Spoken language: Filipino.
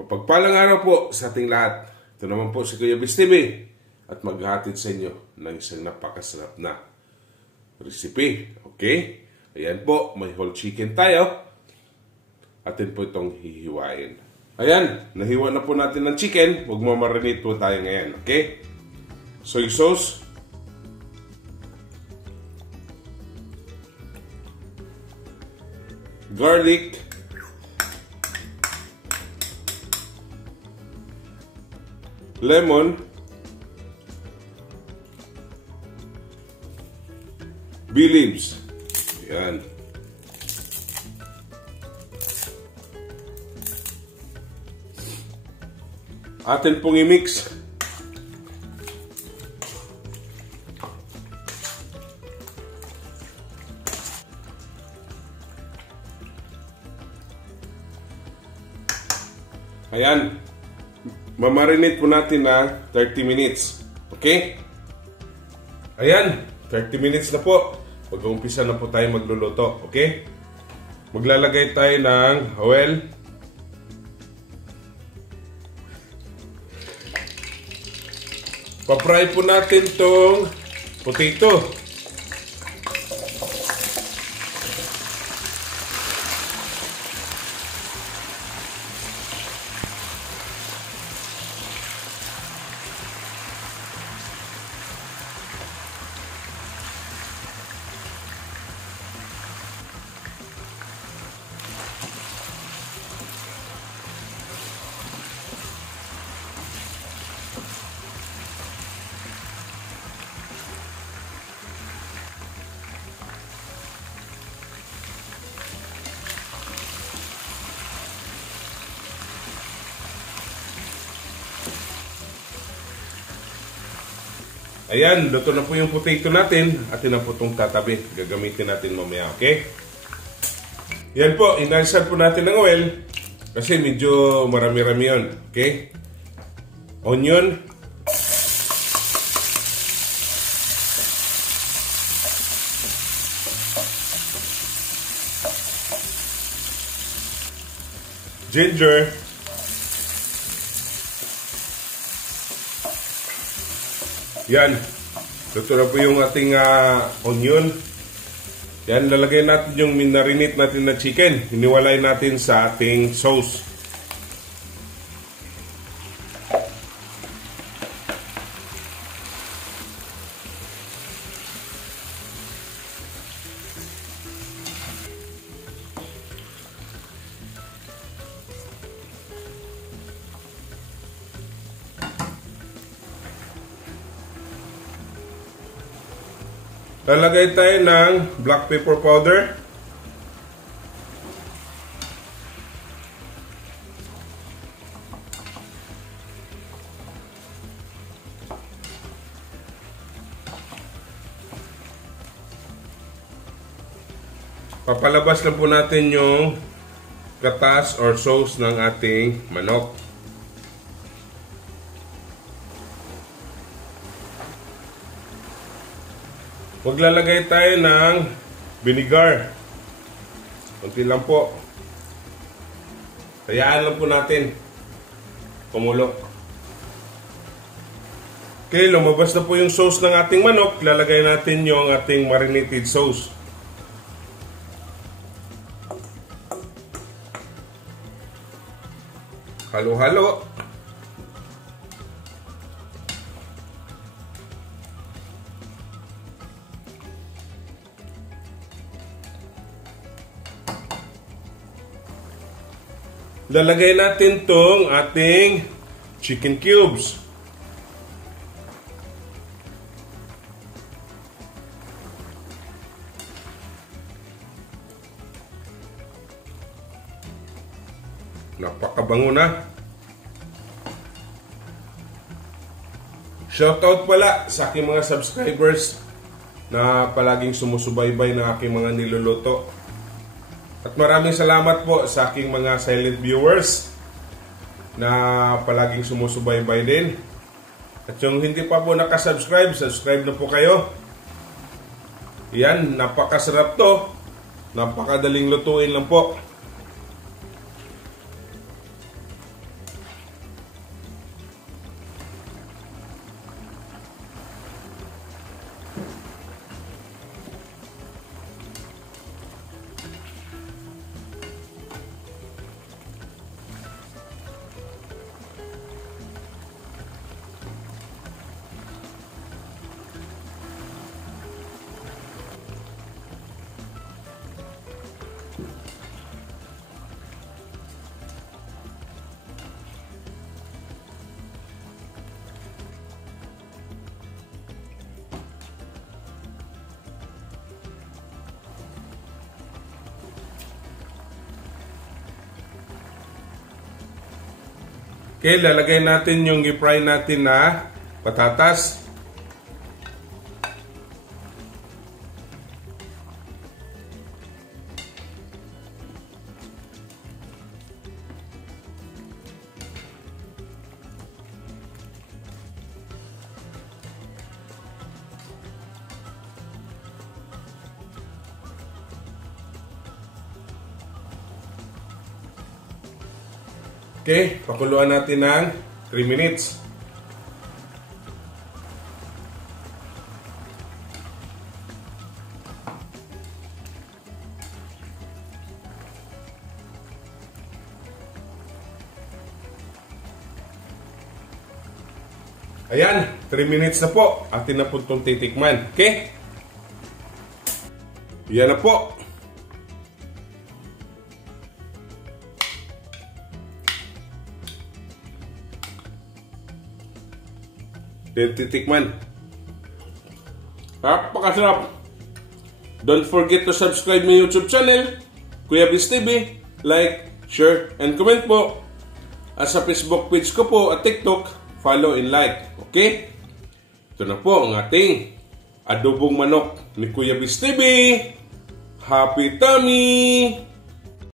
Mapagpalang araw po sa ating lahat. Ito naman po si Kuya Bis TV at maghahatid sa inyo ng isang napakasarap na recipe. Okay? Ayan po, may whole chicken tayo. Atin po itong hihiwain. Ayan, nahiwa na po natin ng chicken. Magmamarinate po tayo ngayon. Okay? Soy sauce. Garlic. Lemon, bay leaves. Yan. Atin pong i-mix. Ayan. Mamarinate po natin na 30 minutes. Okay? Ayan, 30 minutes na po. Mag-uumpisa na po tayo magluluto. Okay? Maglalagay tayo ng oil. Pa-fry po natin tong potato. Ayan, luto na po yung potato natin. Atin na po itong tatabi. Gagamitin natin mamaya, okay? Yan po, inalsan po natin ng oil. Kasi medyo marami-rami yun, okay? Onion. Ginger. Yan, luto na po yung ating onion. Yan, lalagay natin yung minarinate natin na chicken. Hiniwalay natin sa ating sauce. Lalagay tayo ng black pepper powder. Papalabas lang po natin yung gatas or sauce ng ating manok. Maglalagay tayo ng vinegar. Kunti lang po. Hayaan lang po natin kumulo. Okay, lumabas na po yung sauce ng ating manok. Lalagay natin yung ating marinated sauce. Halo-halo. Lalagay natin tong ating chicken cubes. Napakabango na. Shoutout pala sa aking mga subscribers na palaging sumusubaybay ng aking mga niluluto. At maraming salamat po sa aking mga silent viewers na palaging sumusubaybay din. At yung hindi pa po nakasubscribe, subscribe na po kayo. Yan, napakasarap to. Napakadaling lutuin lang po. Okay, lalagay natin yung i-fry natin na patatas. Okay, pakuluan natin ng 3 minutes. Ayan, 3 minutes na po. Atin na po itong titikman. Okay? Yan na po. Titikman. Napakasarap. Don't forget to subscribe my YouTube channel, Kuya Biz TV. Like, share, and comment po. At sa Facebook page ko po at TikTok, follow and like. Okay? Ito na po ang ating adobong manok ni Kuya Biz TV. Happy tummy!